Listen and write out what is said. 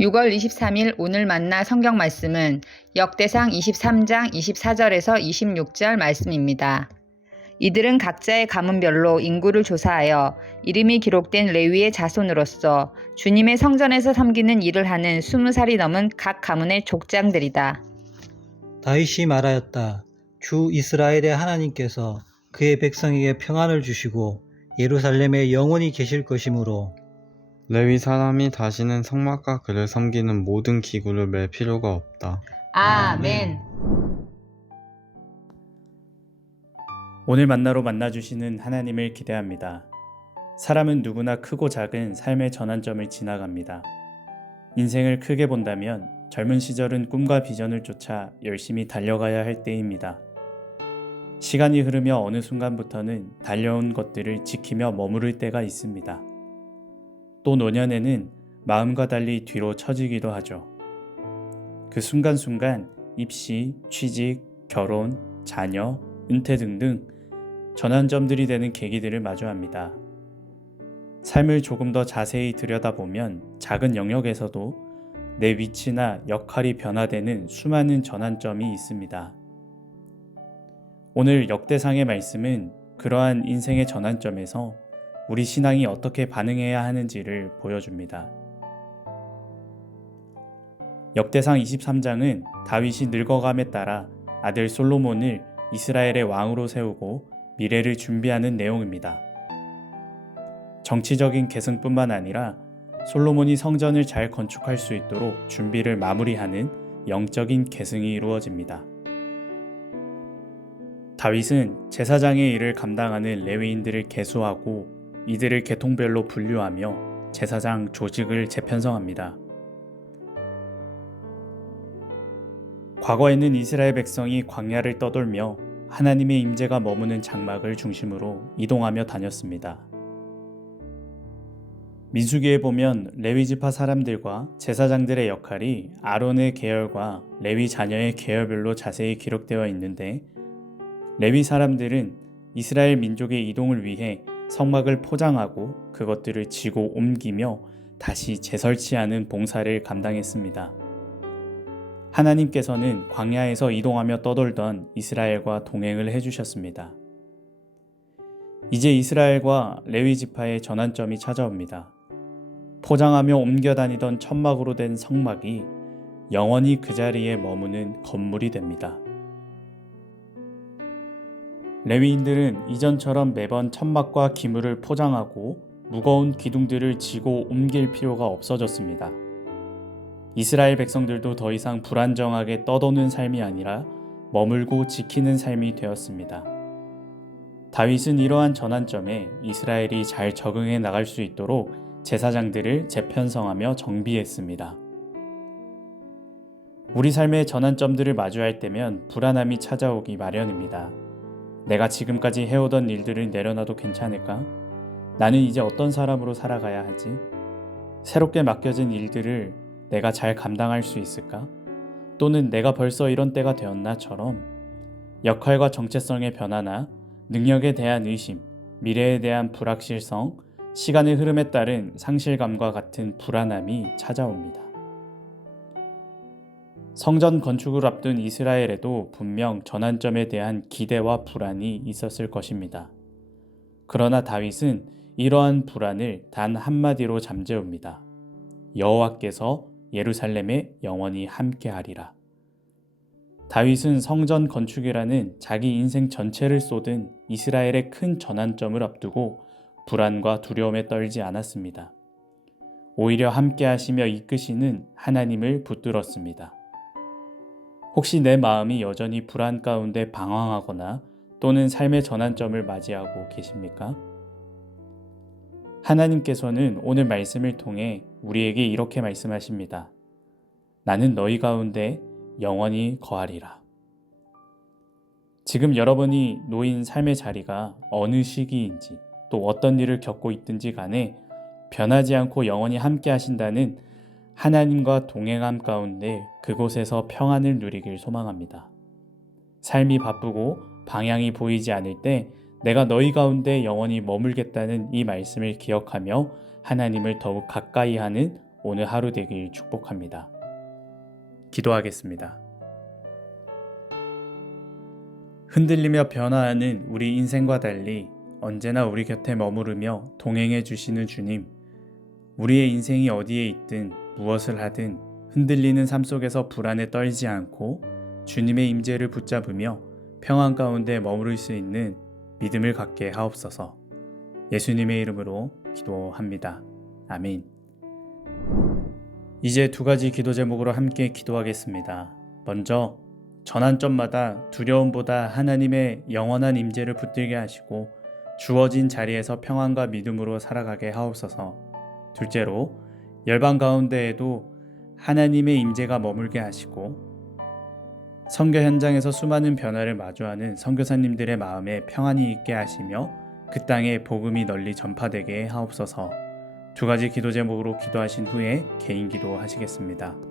6월 23일 오늘 만나 성경 말씀은 역대상 23장 24절에서 26절 말씀입니다. 이들은 각자의 가문별로 인구를 조사하여 이름이 기록된 레위의 자손으로서 주님의 성전에서 섬기는 일을 하는 20살이 넘은 각 가문의 족장들이다. 다윗이 말하였다. 주 이스라엘의 하나님께서 그의 백성에게 평안을 주시고 예루살렘에 영원히 계실 것이므로 레위 사람이 다시는 성막과 그를 섬기는 모든 기구를 맬 필요가 없다. 아멘. 오늘 만나로 만나주시는 하나님을 기대합니다. 사람은 누구나 크고 작은 삶의 전환점을 지나갑니다. 인생을 크게 본다면 젊은 시절은 꿈과 비전을 쫓아 열심히 달려가야 할 때입니다. 시간이 흐르며 어느 순간부터는 달려온 것들을 지키며 머무를 때가 있습니다. 또 노년에는 마음과 달리 뒤로 처지기도 하죠. 그 순간순간 입시, 취직, 결혼, 자녀, 은퇴 등등 전환점들이 되는 계기들을 마주합니다. 삶을 조금 더 자세히 들여다보면 작은 영역에서도 내 위치나 역할이 변화되는 수많은 전환점이 있습니다. 오늘 역대상의 말씀은 그러한 인생의 전환점에서 우리 신앙이 어떻게 반응해야 하는지를 보여줍니다. 역대상 23장은 다윗이 늙어감에 따라 아들 솔로몬을 이스라엘의 왕으로 세우고 미래를 준비하는 내용입니다. 정치적인 계승뿐만 아니라 솔로몬이 성전을 잘 건축할 수 있도록 준비를 마무리하는 영적인 계승이 이루어집니다. 다윗은 제사장의 일을 감당하는 레위인들을 계수하고 이들을 계통별로 분류하며 제사장 조직을 재편성합니다. 과거에는 이스라엘 백성이 광야를 떠돌며 하나님의 임재가 머무는 장막을 중심으로 이동하며 다녔습니다. 민수기에 보면 레위 지파 사람들과 제사장들의 역할이 아론의 계열과 레위 자녀의 계열별로 자세히 기록되어 있는데, 레위 사람들은 이스라엘 민족의 이동을 위해 성막을 포장하고 그것들을 지고 옮기며 다시 재설치하는 봉사를 감당했습니다. 하나님께서는 광야에서 이동하며 떠돌던 이스라엘과 동행을 해주셨습니다. 이제 이스라엘과 레위 지파의 전환점이 찾아옵니다. 포장하며 옮겨 다니던 천막으로 된 성막이 영원히 그 자리에 머무는 건물이 됩니다. 레위인들은 이전처럼 매번 천막과 기물을 포장하고 무거운 기둥들을 지고 옮길 필요가 없어졌습니다. 이스라엘 백성들도 더 이상 불안정하게 떠도는 삶이 아니라 머물고 지키는 삶이 되었습니다. 다윗은 이러한 전환점에 이스라엘이 잘 적응해 나갈 수 있도록 제사장들을 재편성하며 정비했습니다. 우리 삶의 전환점들을 마주할 때면 불안함이 찾아오기 마련입니다. 내가 지금까지 해오던 일들을 내려놔도 괜찮을까? 나는 이제 어떤 사람으로 살아가야 하지? 새롭게 맡겨진 일들을 내가 잘 감당할 수 있을까? 또는 내가 벌써 이런 때가 되었나?처럼 역할과 정체성의 변화나 능력에 대한 의심, 미래에 대한 불확실성, 시간의 흐름에 따른 상실감과 같은 불안함이 찾아옵니다. 성전 건축을 앞둔 이스라엘에도 분명 전환점에 대한 기대와 불안이 있었을 것입니다. 그러나 다윗은 이러한 불안을 단 한마디로 잠재웁니다. 여호와께서 예루살렘에 영원히 함께하리라. 다윗은 성전 건축이라는 자기 인생 전체를 쏟은 이스라엘의 큰 전환점을 앞두고 불안과 두려움에 떨지 않았습니다. 오히려 함께하시며 이끄시는 하나님을 붙들었습니다. 혹시 내 마음이 여전히 불안 가운데 방황하거나 또는 삶의 전환점을 맞이하고 계십니까? 하나님께서는 오늘 말씀을 통해 우리에게 이렇게 말씀하십니다. 나는 너희 가운데 영원히 거하리라. 지금 여러분이 놓인 삶의 자리가 어느 시기인지 또 어떤 일을 겪고 있든지 간에 변하지 않고 영원히 함께 하신다는 하나님과 동행함 가운데 그곳에서 평안을 누리길 소망합니다. 삶이 바쁘고 방향이 보이지 않을 때 내가 너희 가운데 영원히 머물겠다는 이 말씀을 기억하며 하나님을 더욱 가까이 하는 오늘 하루 되길 축복합니다. 기도하겠습니다. 흔들리며 변화하는 우리 인생과 달리 언제나 우리 곁에 머무르며 동행해 주시는 주님, 우리의 인생이 어디에 있든 무엇을 하든 흔들리는 삶 속에서 불안에 떨지 않고 주님의 임재를 붙잡으며 평안 가운데 머무를 수 있는 믿음을 갖게 하옵소서. 예수님의 이름으로 기도합니다. 아멘. 이제 두 가지 기도 제목으로 함께 기도하겠습니다. 먼저 전환점마다 두려움보다 하나님의 영원한 임재를 붙들게 하시고 주어진 자리에서 평안과 믿음으로 살아가게 하옵소서. 둘째로 열방 가운데에도 하나님의 임재가 머물게 하시고 선교 현장에서 수많은 변화를 마주하는 선교사님들의 마음에 평안이 있게 하시며 그 땅에 복음이 널리 전파되게 하옵소서. 두 가지 기도 제목으로 기도하신 후에 개인 기도 하시겠습니다.